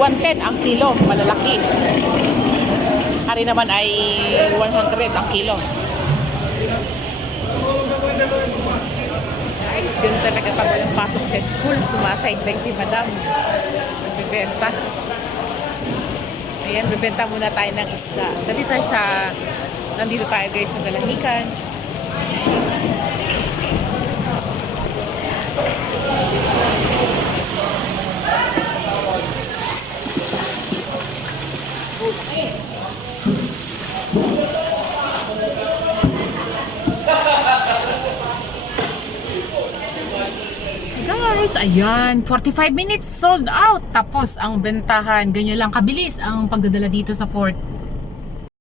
110 ang kilo, malalaki. Ari naman ay 100 ang kilo. Guys, ganun talaga pag walang pasok sa school, sumasaidag si madam. Nagbibenta. Ayan, bibenta muna tayo ng isda. Nandito tayo guys sa Dalahican. Guys, ayan, 45 minutes sold out. Tapos ang bentahan, ganyan lang kabilis ang pagdadala dito sa port.